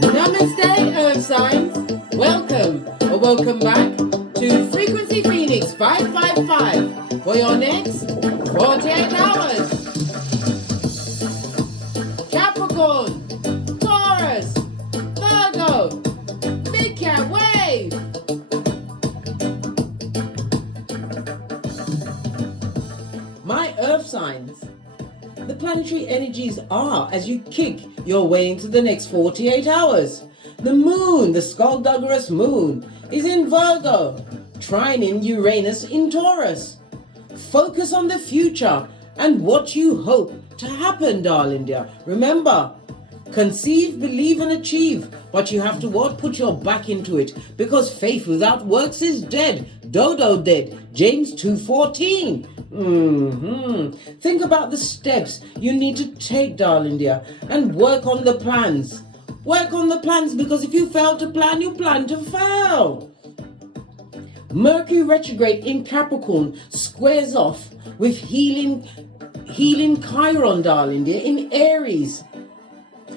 Namaste, Earth Signs. Welcome or welcome back to Frequency Phoenix 555 for your next 48 hours. Capricorn, Taurus, Virgo, Big Cat Wave. My Earth Signs. The planetary energies are as you kick your way into the next 48 hours. The moon, the skullduggerous moon, is in Virgo, trining Uranus in Taurus. Focus on the future and what you hope to happen, darling dear. Remember, conceive, believe and achieve, but you have to what? Put your back into it, because faith without works is dead. Dodo dead. James 2:14. Think about the steps you need to take, darling dear, and work on the plans. Work on the plans, because if you fail to plan, you plan to fail. Mercury retrograde in Capricorn squares off with healing Chiron, darling dear, in Aries.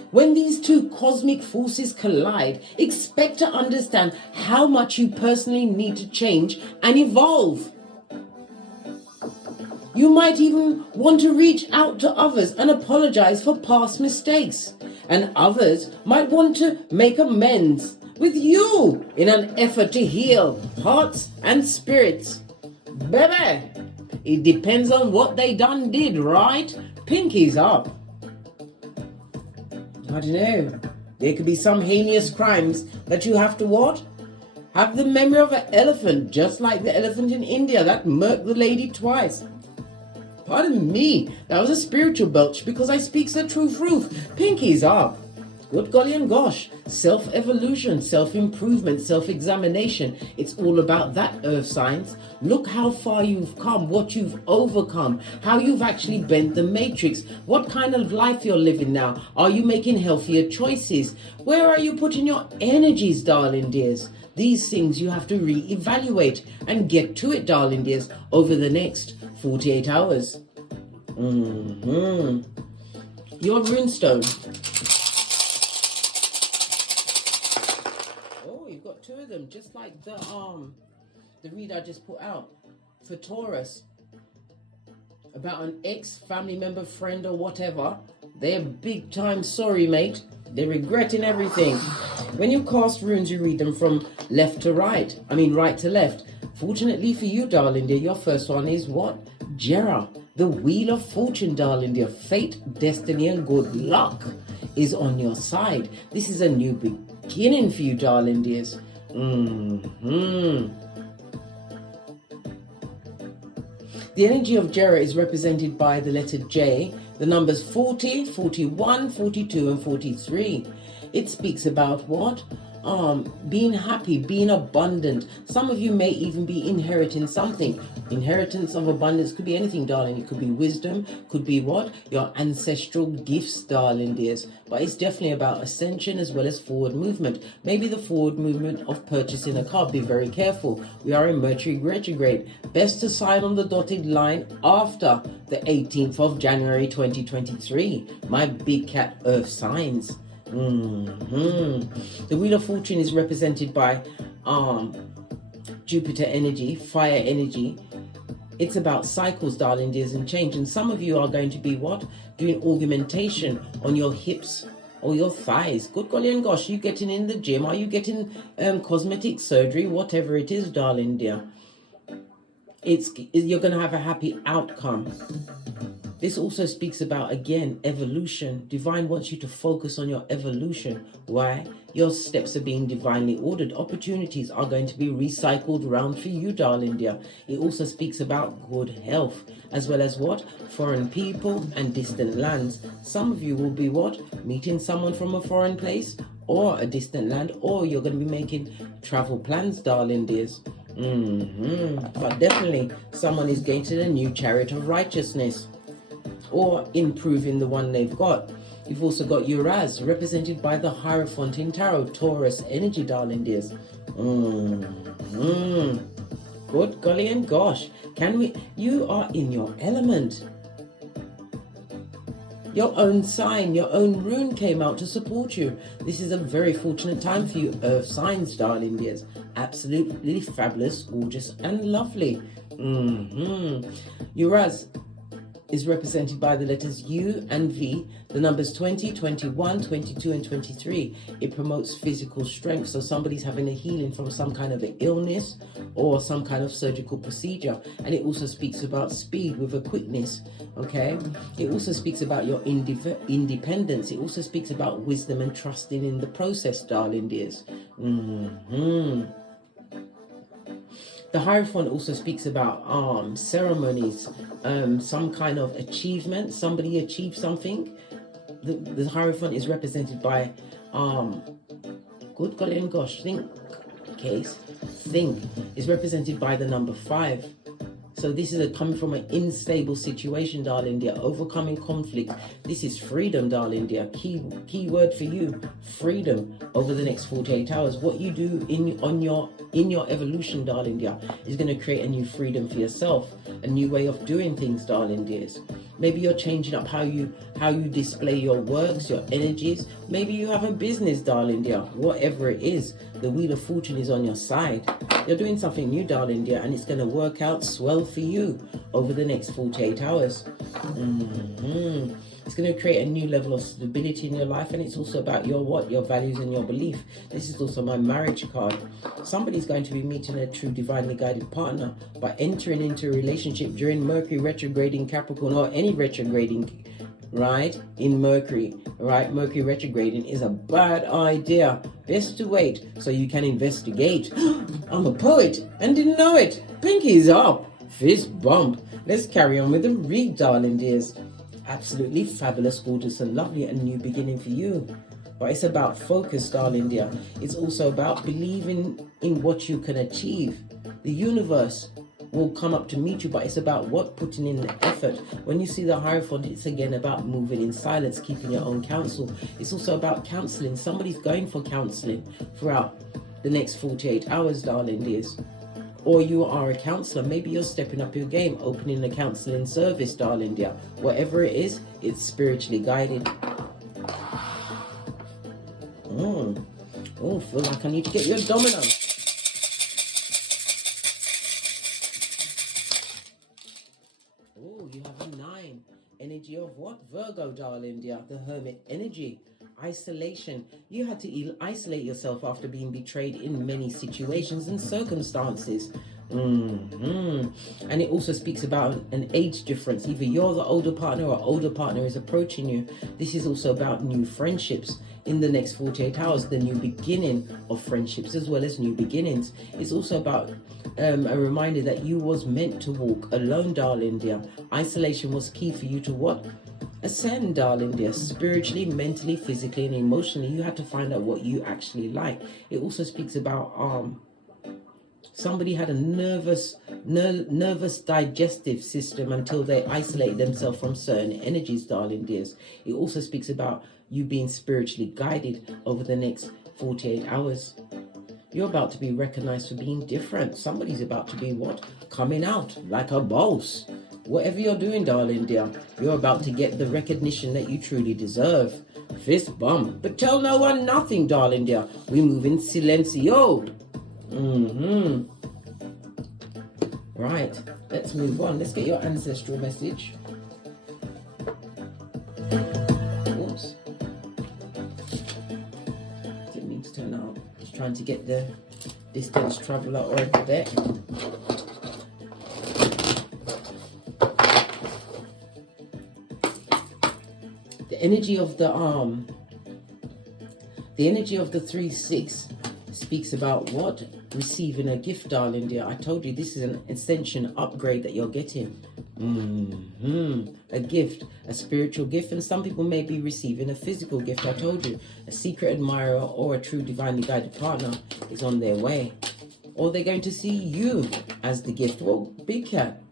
When these two cosmic forces collide, expect to understand how much you personally need to change and evolve. You might even want to reach out to others and apologize for past mistakes. And others might want to make amends with you in an effort to heal hearts and spirits. Baby, it depends on what they done did, right? Pinkies up. I don't know. There could be some heinous crimes that you have to what? Have the memory of an elephant, just like the elephant in India that murked the lady twice. Pardon me, that was a spiritual belch because I speaks the truth. Pinkies up. Good golly and gosh. Self-evolution, self-improvement, self-examination. It's all about that, Earth Signs. Look how far you've come, what you've overcome, how you've actually bent the matrix, what kind of life you're living now. Are you making healthier choices? Where are you putting your energies, darling dears? These things you have to re-evaluate and get to it, darling dears, over the next 48 hours. Your runestone. Oh, you've got two of them, just like the read I just put out for Taurus about an ex-family member, friend or whatever. They're big time sorry, mate. They're regretting everything. When you cast runes, you read them from left to right. I mean, right to left. Fortunately for you, darling dear, your first one is what? Jera, the Wheel of Fortune, darling dear. Fate, destiny, and good luck is on your side. This is a new beginning for you, darling dears. The energy of Jera is represented by the letter J, the numbers 40, 41, 42, and 43. It speaks about what? Being happy, being abundant. Some of you may even be inheriting something. Inheritance of abundance could be anything, darling. It could be wisdom, could be what? Your ancestral gifts, darling dears. But it's definitely about ascension as well as forward movement. Maybe the forward movement of purchasing a car. Be very careful. We are in Mercury retrograde. Best to sign on the dotted line after the 18th of January 2023. My big cat Earth Signs. The Wheel of Fortune is represented by Jupiter energy, fire energy. It's about cycles, darling dears, and change. And some of you are going to be what? Doing augmentation on your hips or your thighs. Good golly and gosh, you getting in the gym? Are you getting cosmetic surgery? Whatever it is, darling dear. You're going to have a happy outcome. This also speaks about, again, evolution. Divine wants you to focus on your evolution. Why? Your steps are being divinely ordered. Opportunities are going to be recycled round for you, darling dear. It also speaks about good health, as well as what? Foreign people and distant lands. Some of you will be what? Meeting someone from a foreign place or a distant land, or you're going to be making travel plans, darling dears. But definitely someone is getting a new chariot of righteousness, or improving the one they've got. You've also got Uranus, represented by the Hierophant in Tarot, Taurus energy, darling dears. Good golly and gosh. You are in your element. Your own sign, your own rune came out to support you. This is a very fortunate time for you, earth signs, darling dears. Absolutely fabulous, gorgeous, and lovely. Uranus is represented by the letters U and V, the numbers 20, 21, 22, and 23. It promotes physical strength, so somebody's having a healing from some kind of an illness or some kind of surgical procedure. And it also speaks about speed with a quickness, okay? It also speaks about your independence. It also speaks about wisdom and trusting in the process, darling dears. The Hierophant also speaks about ceremonies, some kind of achievement. Somebody achieved something. The Hierophant is represented by, good golly and gosh, think is represented by the number 5. So this is coming from an unstable situation, darling dear. Overcoming conflict. This is freedom, darling dear. Key word for you, freedom over the next 48 hours. What you do in your evolution, darling dear, is going to create a new freedom for yourself, a new way of doing things, darling dears. Maybe you're changing up how you display your works, your energies. Maybe you have a business, darling dear. Whatever it is, the wheel of fortune is on your side. You're doing something new, darling dear, and it's going to work out swell for you over the next 48 hours. It's going to create a new level of stability in your life, and it's also about your values and your belief. This is also my marriage card. Somebody's going to be meeting a true divinely guided partner by entering into a relationship during Mercury retrograding Capricorn, or any retrograding, right, in Mercury, right? Mercury retrograding is a bad idea. Best to wait so you can investigate. I'm a poet and didn't know it. Pinky's up. Fist bump. Let's carry on with the read, darling dears. Absolutely fabulous, gorgeous, and lovely, and new beginning for you. But it's about focus, darling dear. It's also about believing in what you can achieve. The universe will come up to meet you, but it's about putting in the effort. When you see the Hierophant, it's again about moving in silence, keeping your own counsel. It's also about counseling. Somebody's going for counseling throughout the next 48 hours, darling dears. Or you are a counselor. Maybe you're stepping up your game, opening a counseling service, darling dear. Whatever it is, it's spiritually guided. Oh, feel like I need to get you a domino. Oh, you have a 9. Energy of what? Virgo, darling dear. The Hermit energy. Isolation. You had to isolate yourself after being betrayed in many situations and circumstances. And it also speaks about an age difference. Either you're the older partner or older partner is approaching you. This is also about new friendships in the next 48 hours, the new beginning of friendships as well as new beginnings. It's also about a reminder that you was meant to walk alone, darling dear. Isolation was key for you to what? Ascend, darling dear, spiritually, mentally, physically, and emotionally. You have to find out what you actually like. It also speaks about somebody had a nervous digestive system until they isolate themselves from certain energies, darling dears. It also speaks about you being spiritually guided over the next 48 hours. You're about to be recognized for being different. Somebody's about to be what? Coming out like a boss. Whatever you're doing, darling dear, you're about to get the recognition that you truly deserve. Fist bump. But tell no one nothing, darling dear. We move in silencio. Right, let's move on. Let's get your ancestral message. Oops. Didn't mean to turn out. Just trying to get the distance traveler oracle deck. The energy of the arm. The energy of the 3-6 speaks about what? Receiving a gift, darling dear. I told you this is an ascension upgrade that you're getting. A gift, a spiritual gift, and some people may be receiving a physical gift. I told you, a secret admirer or a true divinely guided partner is on their way. Or they're going to see you as the gift. Well, big cat,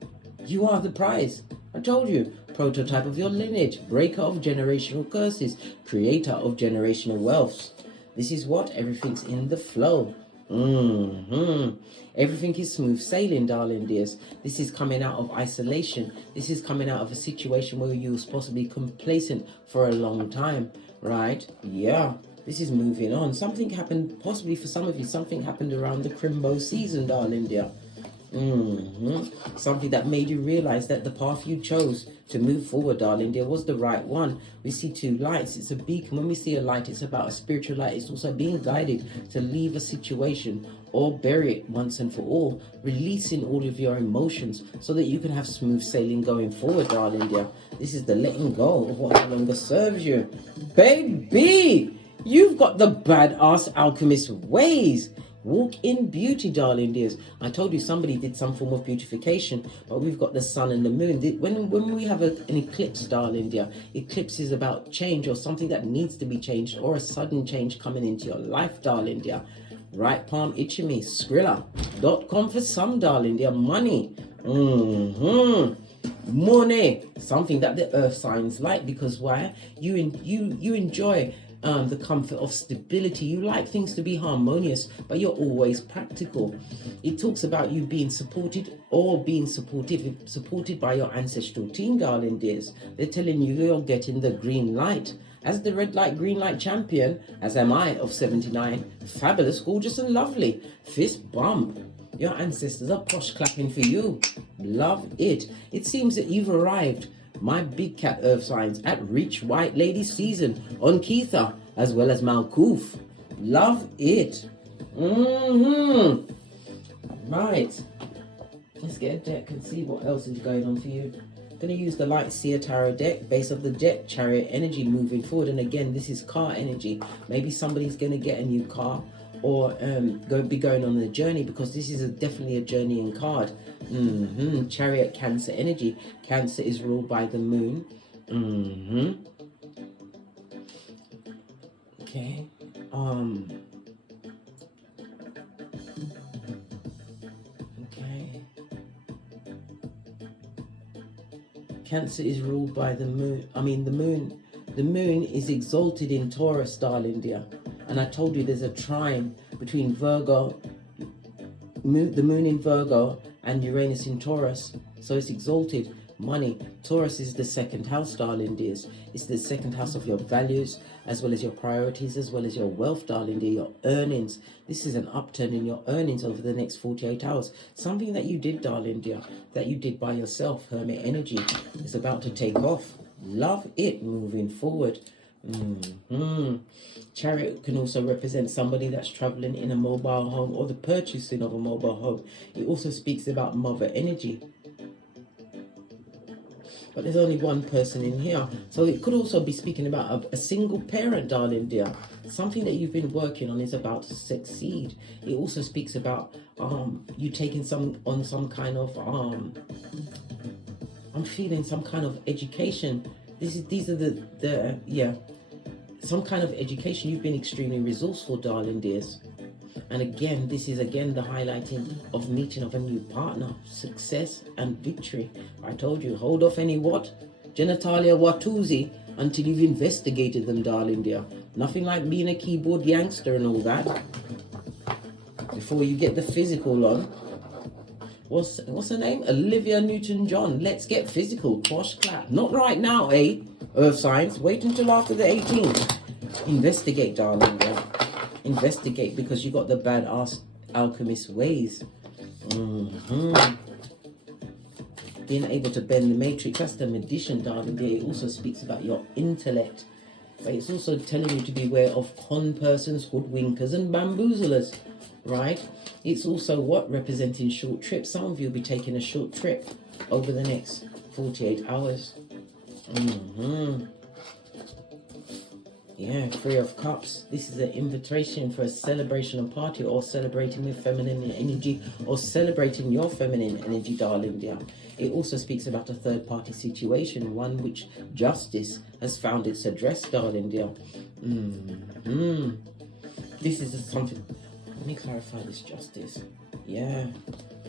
you are the prize. I told you, prototype of your lineage, breaker of generational curses, creator of generational wealth. This is what? Everything's in the flow. Everything is smooth sailing, darling dears. This is coming out of isolation. This is coming out of a situation where you was possibly complacent for a long time, right? Yeah, this is moving on. Something happened, possibly for some of you, something happened around the Crimbo season, darling dear. Something that made you realize that the path you chose to move forward, darling dear, was the right one. We see two lights. It's a beacon. When we see a light, it's about a spiritual light. It's also being guided to leave a situation or bury it once and for all, releasing all of your emotions so that you can have smooth sailing going forward, darling dear. This is the letting go of what no longer serves you. Baby, you've got the badass alchemist ways. Walk in beauty, darling dears. I told you somebody did some form of beautification, but we've got the sun and the moon. When we have an eclipse, darling dear, eclipse is about change or something that needs to be changed or a sudden change coming into your life, darling dear. Right palm itching me, Skrilla.com for some, darling dear. Money. Money. Something that the earth signs like, because why? You enjoy the comfort of stability. You like things to be harmonious, but you're always practical. It talks about you being supported or being supported by your ancestral team, darling dears. They're telling you you're getting the green light. As the red light, green light champion, as am I of 79, fabulous, gorgeous and lovely. Fist bump. Your ancestors are posh clapping for you. Love it. It seems that you've arrived, my big cat earth signs, at Rich White Lady season on Keitha as well as Malkuth. Love it. Right. Let's get a deck and see what else is going on for you. Going to use the Light Seer Tarot deck, base of the deck, Chariot energy moving forward. And again, this is car energy. Maybe somebody's going to get a new car or be going on a journey, because this is definitely a journeying card. Chariot, Cancer energy. Cancer is ruled by the moon. Okay. Okay. Cancer is ruled by the moon. The moon is exalted in Taurus, darling dear. And I told you there's a trine between Virgo, the moon in Virgo, and Uranus in Taurus. So it's exalted. Money. Taurus is the second house, darling dears. It's the second house of your values, as well as your priorities, as well as your wealth, darling dear, your earnings. This is an upturn in your earnings over the next 48 hours. Something that you did, darling dear, that you did by yourself, Hermit energy, is about to take off. Love it moving forward. Chariot can also represent somebody that's traveling in a mobile home or the purchasing of a mobile home. It also speaks about mother energy. But there's only one person in here. So it could also be speaking about a single parent, darling dear. Something that you've been working on is about to succeed. It also speaks about you taking some kind of I'm feeling some kind of education. These are some kind of education. You've been extremely resourceful, darling dears. And again, this is again the highlighting of meeting of a new partner, success and victory. I told you, hold off any genitalia watusi until you've investigated them, darling dear. Nothing like being a keyboard youngster and all that before you get the physical on. What's her name? Olivia Newton-John. Let's get physical. Posh clap. Not right now, eh? Earth signs. Wait until after the 18th. Investigate, darling dear. Investigate, because you got the badass alchemist ways. Being able to bend the matrix, that's the magician, darling dear. It also speaks about your intellect, but it's also telling you to beware of con persons, hoodwinkers and bamboozlers, right? It's also representing short trips. Some of you will be taking a short trip over the next 48 hours. Yeah, Three of Cups. This is an invitation for a celebration or party, or celebrating with feminine energy, or celebrating your feminine energy, darling dear. It also speaks about a third party situation, one which justice has found its address, darling dear. This is something. Let me clarify this justice. Yeah.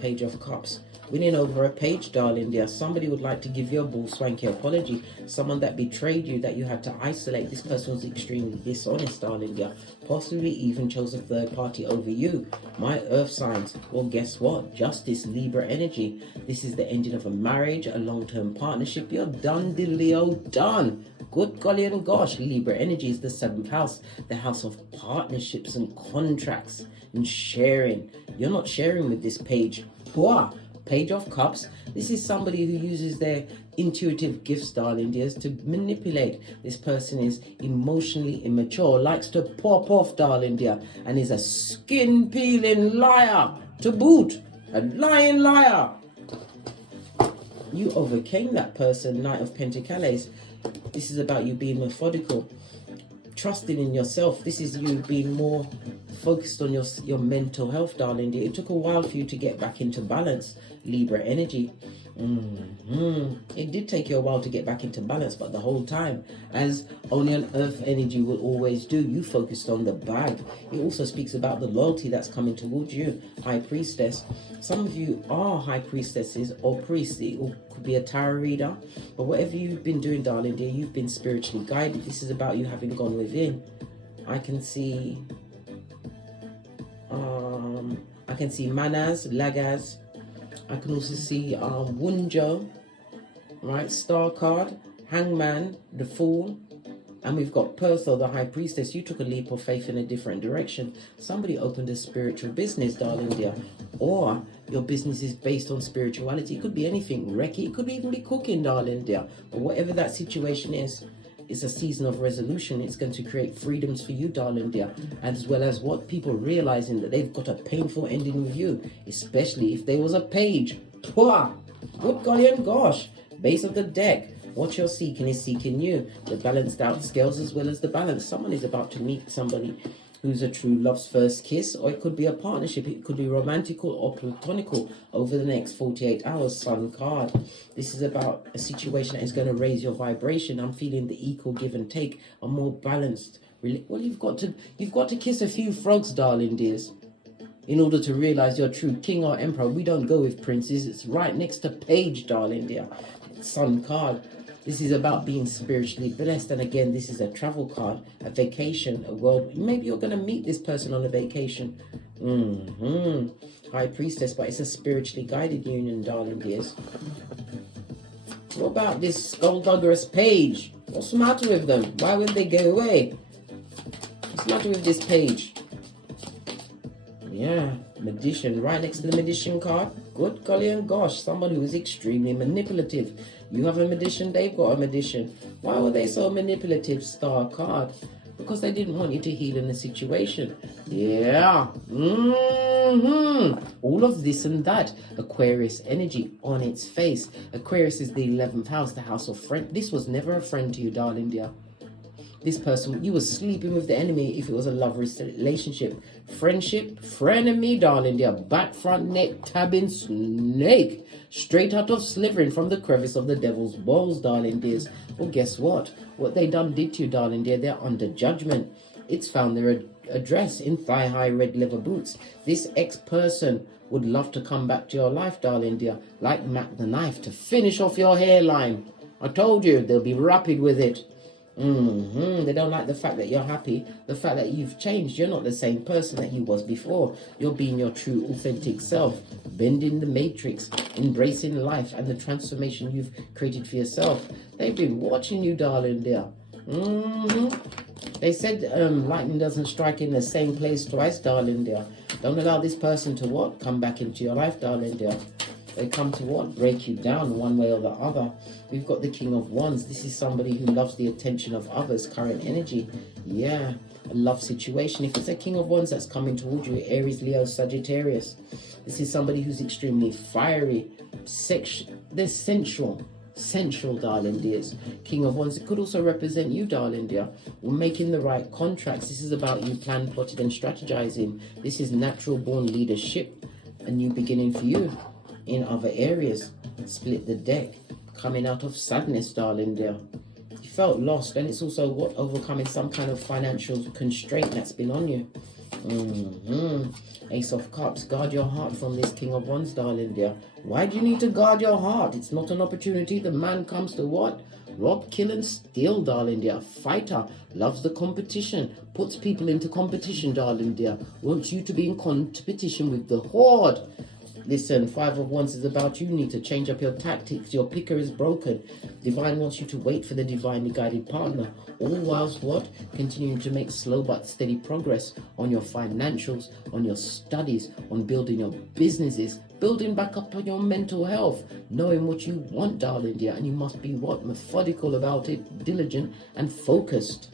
Page of Cups. Winning over a page, darling dear. Somebody would like to give you a bull swanky apology. Someone that betrayed you, that you had to isolate. This person was extremely dishonest, darling dear. Possibly even chose a third party over you. My earth signs. Well, guess what? Justice, Libra energy. This is the ending of a marriage, a long-term partnership. You're done, diddly-o, done. Good golly and gosh, Libra energy is the 7th house. The house of partnerships and contracts and sharing. You're not sharing with this page. Poor. Page of Cups. This is somebody who uses their intuitive gifts, darling dears, to manipulate. This person is emotionally immature, likes to pop off, darling dear, and is a skin-peeling liar to boot. A lying liar. You overcame that person, Knight of Pentacles. This is about you being methodical, trusting in yourself. This is you being more focused on your mental health, darling dear. It took a while for you to get back into balance, Libra energy. It did take you a while to get back into balance, but the whole time, as only an earth energy will always do, you focused on the bag. It also speaks about the loyalty that's coming towards you, High Priestess. Some of you are High Priestesses or priests. It could be a tarot reader, but whatever you've been doing, darling dear, you've been spiritually guided. This is about you having gone within. I can see Manas, Lagas. I can also see Wunjo, right? Star card, Hangman, the Fool. And we've got Perthel, the High Priestess. You took a leap of faith in a different direction. Somebody opened a spiritual business, darling dear. Or your business is based on spirituality. It could be anything. Reiki. It could even be cooking, darling dear. But whatever that situation is, it's a season of resolution. It's going to create freedoms for you, darling dear, as well as what people realizing that they've got a painful ending with you, especially if there was a page. Pwah! Good golly and gosh. Base of the deck. What you're seeking is seeking you. The balanced out scales as well as the balance. Someone is about to meet somebody who's a true love's first kiss, or it could be a partnership. It could be romantical or platonical over the next 48 hours. Sun card. This is about a situation that is going to raise your vibration. I'm feeling the equal give and take, a more balanced. Well, you've got to kiss a few frogs, darling dears, in order to realize you're true king or emperor. We don't go with princes. It's right next to page, darling dear. Sun card. This is about being spiritually blessed. And again, this is a travel card, a vacation, a world. Maybe you're going to meet this person on a vacation. High Priestess, but it's a spiritually guided union, darling dears. What about this skullduggerous page? What's the matter with them? Why would they go away? What's the matter with this page? Yeah, magician, right next to the magician card. Good golly and gosh, somebody who is extremely manipulative. You have a magician, they've got a magician. Why were they so manipulative, star card? Because they didn't want you to heal in the situation. Yeah. All of this and that. Aquarius energy on its face. Aquarius is the 11th house, the house of friend. This was never a friend to you, darling dear. This person, you were sleeping with the enemy if it was a love relationship. Friendship, frenemy, darling dear. Back, front, neck, tabbing, snake. Straight out of slithering from the crevice of the devil's balls, darling dears. Well, guess what? What they done did to you, darling dear, they're under judgment. It's found their address in thigh-high red leather boots. This ex-person would love to come back to your life, darling dear, like Mac the Knife, to finish off your hairline. I told you, they'll be rapid with it. They don't like the fact that you're happy, the fact that you've changed. You're not the same person that you was before. You're being your true authentic self, bending the matrix, embracing life and the transformation you've created for yourself. They've been watching you, darling dear. They said lightning doesn't strike in the same place twice, darling dear. Don't allow this person to what? Come back into your life, darling dear. They come to what? Break you down one way or the other. We've got the King of Wands. This is somebody who loves the attention of others, current energy. Yeah, a love situation. If it's a King of Wands that's coming towards you, Aries, Leo, Sagittarius. This is somebody who's extremely fiery, they're sensual, darling dears. King of Wands, it could also represent you, darling dear. We're making the right contracts. This is about you plan, plotting and strategizing. This is natural born leadership, a new beginning for you. In other areas, split the deck, coming out of sadness, darling dear. You felt lost, and it's also what overcoming some kind of financial constraint that's been on you. Ace of Cups, guard your heart from this King of Wands, darling dear. Why do you need to guard your heart? It's not an opportunity. The man comes to what? Rob, kill and steal, darling dear. Fighter, loves the competition, puts people into competition, darling dear. Wants you to be in competition with the horde. Listen, Five of Wands is about you need to change up your tactics. Your picker is broken. Divine wants you to wait for the divinely guided partner. All whilst what? Continuing to make slow but steady progress on your financials, on your studies, on building your businesses, building back up on your mental health, knowing what you want, darling dear, and you must be what? Methodical about it, diligent and focused.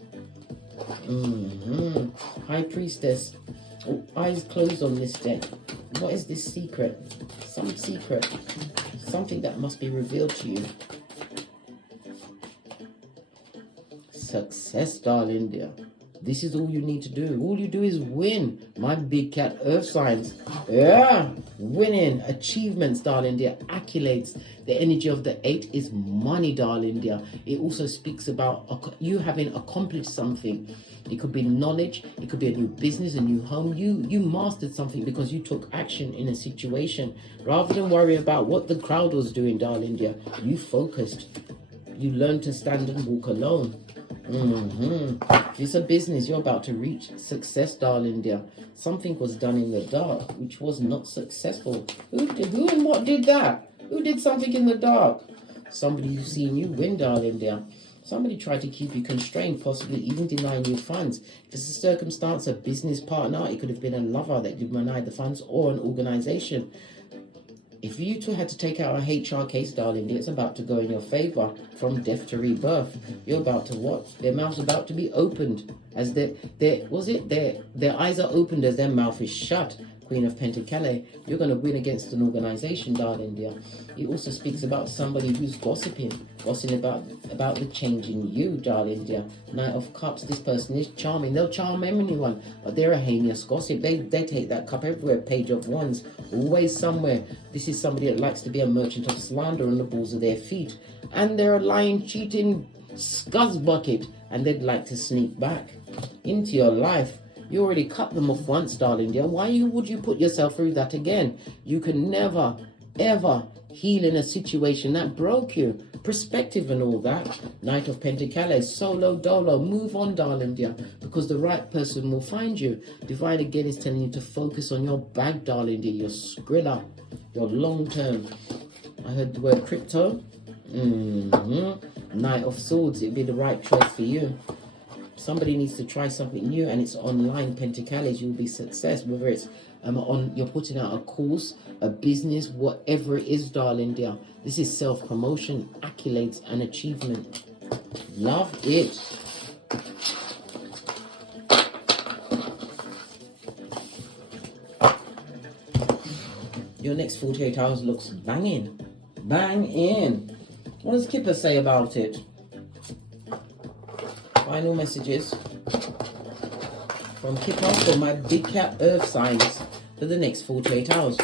High Priestess. Oh, eyes closed on this deck. What is this secret? Some secret. Something that must be revealed to you. Success, darling dear. This is all you need to do. All you do is win. My big cat earth signs. Yeah. Winning. Achievements, darling dear. Accolades. The energy of the 8 is money, darling dear. It also speaks about you having accomplished something. It could be knowledge. It could be a new business, a new home. You mastered something because you took action in a situation. Rather than worry about what the crowd was doing, darling dear, you focused. You learned to stand and walk alone. If it's a business, you're about to reach success, darling dear. Something was done in the dark, which was not successful. Who and what did that? Who did something in the dark? Somebody who's seen you win, darling dear. Somebody tried to keep you constrained, possibly even denying you funds. If it's a circumstance, a business partner, it could have been a lover that denied the funds, or an organization. If you two had to take out a HR case, darling, it's about to go in your favor. From death to rebirth, you're about to what? Their mouth's about to be opened as their eyes are opened as their mouth is shut. Queen of Pentacles, you're going to win against an organization, darling dear. It also speaks about somebody who's gossiping about the change in you, darling dear. Knight of Cups, this person is charming. They'll charm anyone, but they're a heinous gossip. They take that cup everywhere. Page of Wands, always somewhere. This is somebody that likes to be a merchant of slander on the balls of their feet. And they're a lying, cheating scuzz bucket, and they'd like to sneak back into your life. You already cut them off once, darling dear. Why would you put yourself through that again? You can never, ever heal in a situation that broke you. Perspective and all that. Knight of Pentacles, solo dolo. Move on, darling dear, because the right person will find you. Divine again is telling you to focus on your bag, darling dear. Your Skrilla, your long term. I heard the word crypto. Knight of Swords, it'd be the right choice for you. Somebody needs to try something new, and it's online. Pentacles, you'll be success. Whether it's you're putting out a course, a business, whatever it is, darling dear. This is self-promotion, accolades, and achievement. Love it. Your next 48 hours looks banging. Bang in. What does Kipper say about it? Final messages from Kipper for my big cat earth signs for the next 48 hours.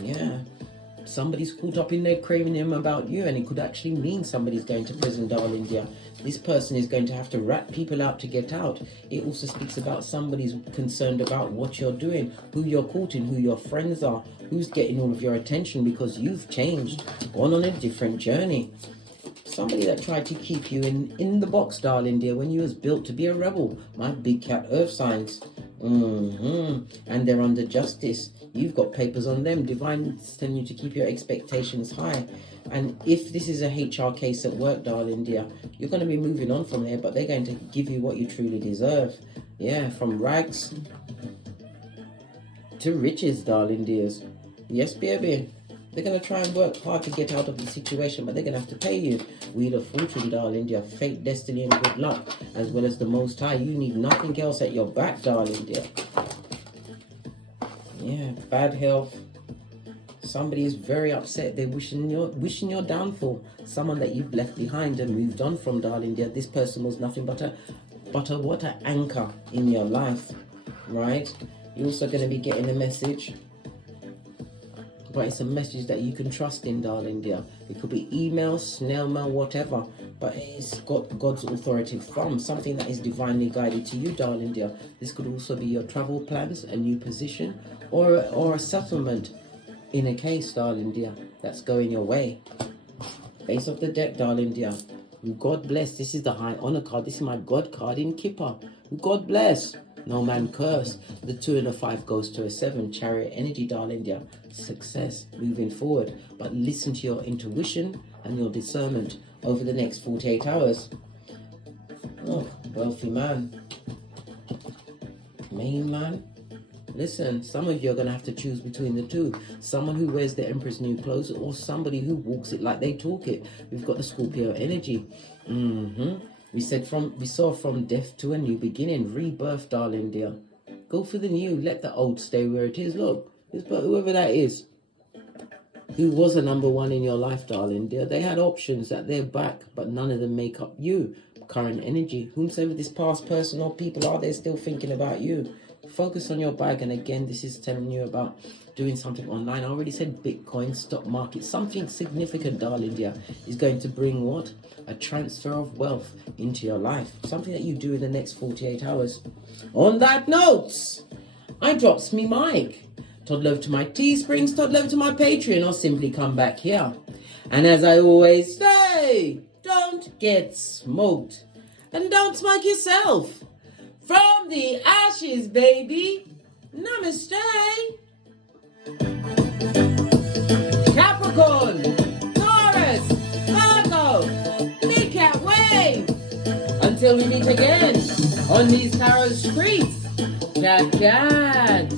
Yeah, somebody's caught up in their craving him about you, and it could actually mean somebody's going to prison, darling dear. This person is going to have to rat people out to get out. It also speaks about somebody's concerned about what you're doing, who you're courting, who your friends are, who's getting all of your attention because you've changed, gone on a different journey. Somebody that tried to keep you in the box, darling dear, when you was built to be a rebel. My big cat earth signs. And they're under justice. You've got papers on them. Divine is telling you to keep your expectations high. And if this is a HR case at work, darling dear, you're going to be moving on from there, but they're going to give you what you truly deserve. Yeah, from rags to riches, darling dears. Yes, baby. They're going to try and work hard to get out of the situation, but they're going to have to pay you. Wheel of Fortune, darling dear. Fate, destiny, and good luck, as well as the Most High. You need nothing else at your back, darling dear. Yeah, bad health. Somebody is very upset. They're wishing your downfall. Someone that you've left behind and moved on from, darling dear. This person was nothing but an anchor in your life, right? You're also going to be getting a message, but it's a message that you can trust in, darling dear. It could be email, snail mail, whatever. but it's got God's authoritative thumb, something that is divinely guided to you, darling dear. This could also be your travel plans, a new position, or a settlement in a case, darling dear, that's going your way. Face of the deck, darling dear. God bless. This is the High Honor card. This is my God card in Kipper. God bless. No man curse. The 2 and the 5 goes to a 7. Chariot energy, darling dear. Success moving forward. But listen to your intuition and your discernment over the next 48 hours. Oh, wealthy man. Main man. Listen, some of you are going to have to choose between the two. Someone who wears the Emperor's new clothes, or somebody who walks it like they talk it. We've got the Scorpio energy. We saw from death to a new beginning. Rebirth, darling dear. Go for the new. Let the old stay where it is. Look, whoever that is, who was a number one in your life, darling dear, they had options at their back, but none of them make up you. Current energy. Whomsoever this past person or people are, they're still thinking about you. Focus on your bag. And again, this is telling you about doing something online. I already said Bitcoin, stock market. Something significant, darling dear, is going to bring what? A transfer of wealth into your life. Something that you do in the next 48 hours. On that note, I drops me mic. Toddle over to my Teesprings, toddle over to my Patreon, or simply come back here. And as I always say, don't get smoked. And don't smoke yourself. From the ashes, baby. Namaste. Capricorn, Taurus, Virgo, big cat wave. Until we meet again on these tarot streets. Cat, cat,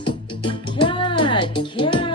cat, cat.